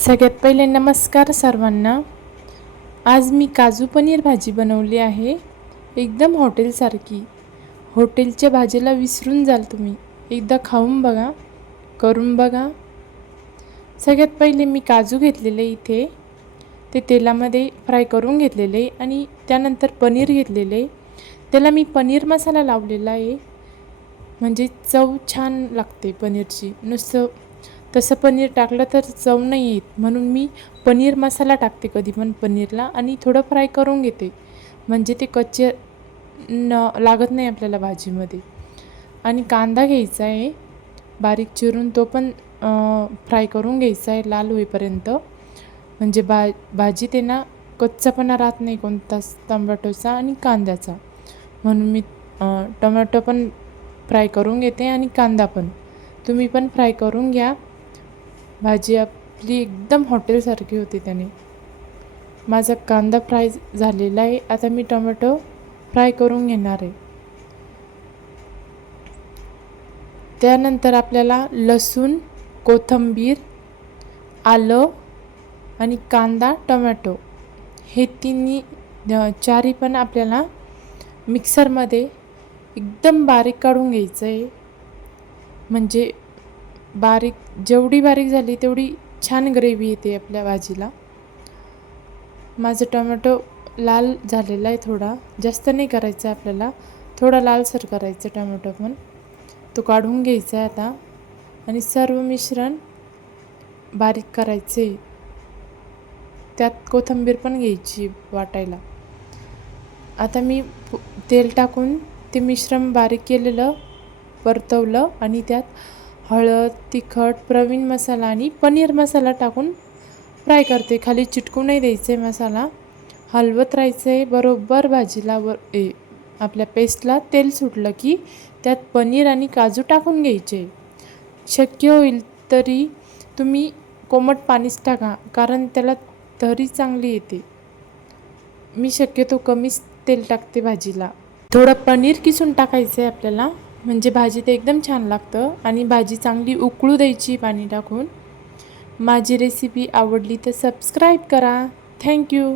सगळ्यात पहिले नमस्कार सर्वांना. आज मी काजू पनीर भाजी बनवली आहे, एकदम हॉटेलसारखी. हॉटेलच्या भाजीला विसरून जाल तुम्ही. एकदा खाऊन बघा, करून बघा. सगळ्यात पहिले मी काजू घेतलेले इथे, ते तेलामध्ये फ्राय करून घेतलेले आणि त्यानंतर पनीर घेतलेले. त्याला मी पनीर मसाला लावलेला आहे, म्हणजे चव छान लागते पनीरची. नुसतं तसं पनीर टाकलं तर चव नाही येत, म्हणून मी पनीर मसाला टाकते कधी पण पनीरला आणि थोडं फ्राय करून घेते, म्हणजे ते कच्चे लागत नाही आपल्याला भाजीमध्ये. आणि कांदा घ्यायचा आहे बारीक चिरून, तो पण फ्राय करून घ्यायचा आहे लाल होईपर्यंत, म्हणजे भाजी ते ना कच्चापणा राहत नाही कोणताच टोमॅटोचा आणि कांद्याचा. म्हणून मी टोमॅटो पण फ्राय करून घेते आणि कांदा पण. तुम्ही पण फ्राय करून घ्या, भाजी आपली एकदम हॉटेलसारखी होते त्याने. माझा कांदा फ्राय झालेला आहे, आता मी टोमॅटो फ्राय करून घेणार आहे. त्यानंतर आपल्याला लसूण, कोथिंबीर, आलं आणि कांदा, टोमॅटो हे चारही पण आपल्याला मिक्सरमध्ये एकदम बारीक काढून घ्यायचं आहे. म्हणजे जेवढी बारीक झाली तेवढी छान ग्रेव्ही येते आपल्या भाजीला. माझं टोमॅटो लाल झालेला आहे, थोडा जास्त नाही करायचा आपल्याला, थोडा लालसर करायचं टोमॅटो पण. तो काढून घ्यायचा आहे आता आणि सर्व मिश्रण बारीक करायचे. त्यात कोथिंबीर पण घ्यायची वाटायला. आता मी तेल टाकून ते मिश्रण बारीक केलेलं परतवलं आणि त्यात हळद, तिखट, प्रवीण मसाला आणि पनीर मसाला टाकून फ्राय करते. खाली चिटकू नाही द्यायचं आहे मसाला, हलवत राहायचं आहे. बरोबर भाजीला आपल्या पेस्टला तेल सुटलं की त्यात पनीर आणि काजू टाकून घ्यायचे. शक्य होईल तरी तुम्ही कोमट पाणीच टाका, कारण त्याला तरी चांगली येते. मी शक्यतो कमीच तेल टाकते भाजीला. थोडं पनीर किसून टाकायचं आहे आपल्याला, म्हणजे भाजी ते एकदम छान लागतं. आणि भाजी चांगली उकळू द्यायची पाणी टाकून. माझी रेसिपी आवडली तर सबस्क्राईब करा. थँक्यू.